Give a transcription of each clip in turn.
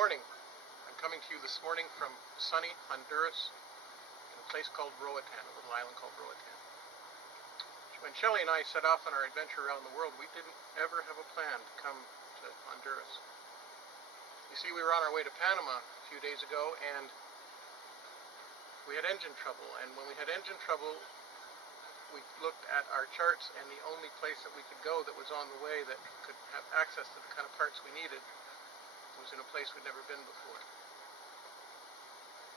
morning. I'm coming to you this morning from sunny Honduras, in a place called Roatan, a little island called Roatan. When Shelley and I set off on our adventure around the world, we didn't ever have a plan to come to Honduras. You see, we were on our way to Panama a few days ago, and we had engine trouble. And when we had engine trouble, we looked at our charts, and the only place that we could go that was on the way that could have access to the kind of parts we needed was in a place we'd never been before.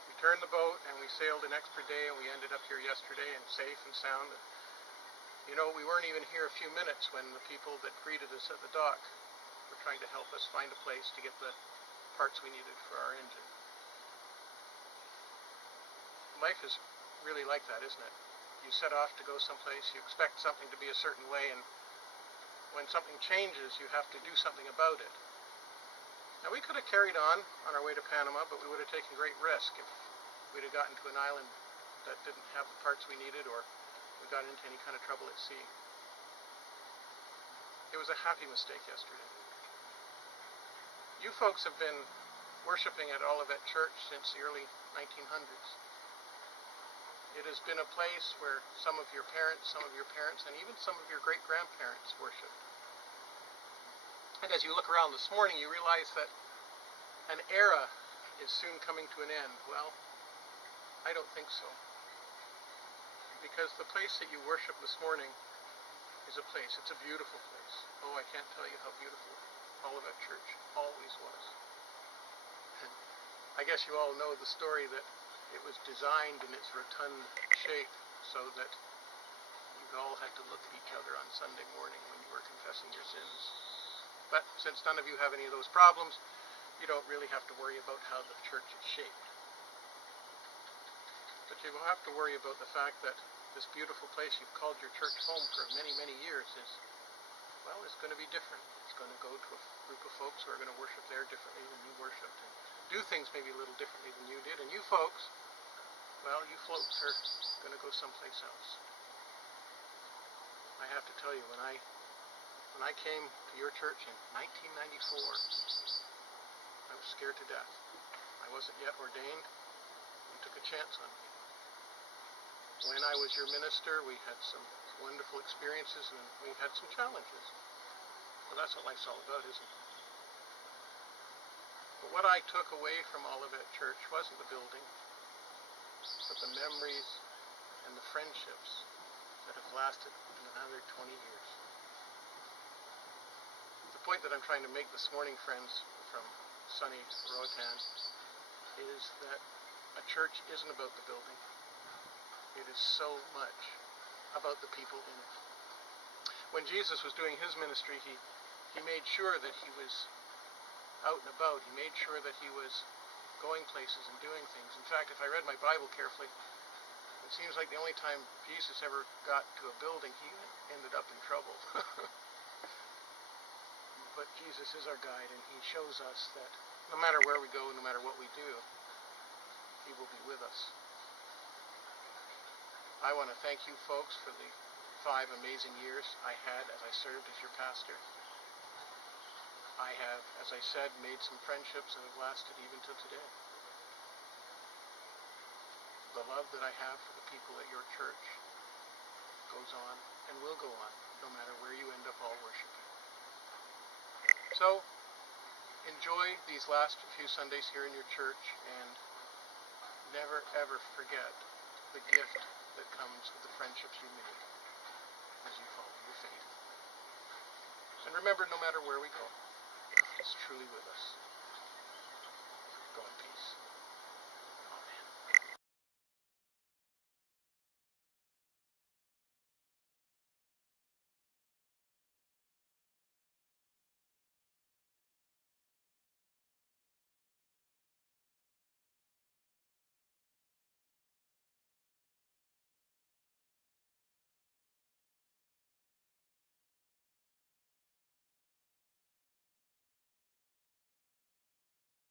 We turned the boat, and we sailed an extra day, and we ended up here yesterday, and safe and sound. You know, we weren't even here a few minutes when the people that greeted us at the dock were trying to help us find a place to get the parts we needed for our engine. Life is really like that, isn't it? You set off to go someplace, you expect something to be a certain way, and when something changes, you have to do something about it. Now, we could have carried on our way to Panama, but we would have taken great risk if we'd have gotten to an island that didn't have the parts we needed, or we got into any kind of trouble at sea. It was a happy mistake yesterday. You folks have been worshiping at Olivet Church since the early 1900s. It has been a place where some of your parents, and even some of your great-grandparents worshiped. And as you look around this morning, you realize that an era is soon coming to an end. Well, I don't think so. Because the place that you worship this morning is a place. It's a beautiful place. Oh, I can't tell you how beautiful Olivet Church always was. I guess you all know the story that it was designed in its rotund shape so that you all had to look at each other on Sunday morning when you were confessing your sins. But since none of you have any of those problems, you don't really have to worry about how the church is shaped. But you will have to worry about the fact that this beautiful place you've called your church home for many, many years is going to be different. It's going to go to a group of folks who are going to worship there differently than you worshiped, and do things maybe a little differently than you did. And you folks, you folks are going to go someplace else. I have to tell you, when I came to your church in 1994, I was scared to death. I wasn't yet ordained. You took a chance on me. When I was your minister, we had some wonderful experiences, and we had some challenges. Well, that's what life's all about, isn't it? But what I took away from Olivet Church wasn't the building, but the memories and the friendships that have lasted another 20 years. The point that I'm trying to make this morning, friends, from sunny Roatan, is that a church isn't about the building. It is so much about the people in it. When Jesus was doing his ministry, he made sure that he was out and about. He made sure that he was going places and doing things. In fact, if I read my Bible carefully, it seems like the only time Jesus ever got to a building, he ended up in trouble. But Jesus is our guide, and he shows us that no matter where we go, no matter what we do, he will be with us. I want to thank you folks for the 5 amazing years I had as I served as your pastor. I have, as I said, made some friendships that have lasted even till today. The love that I have for the people at your church goes on and will go on, no matter where you end up all worshiping. So, enjoy these last few Sundays here in your church, and never ever forget the gift that comes with the friendships you make as you follow your faith. And remember, no matter where we go, God is truly with us.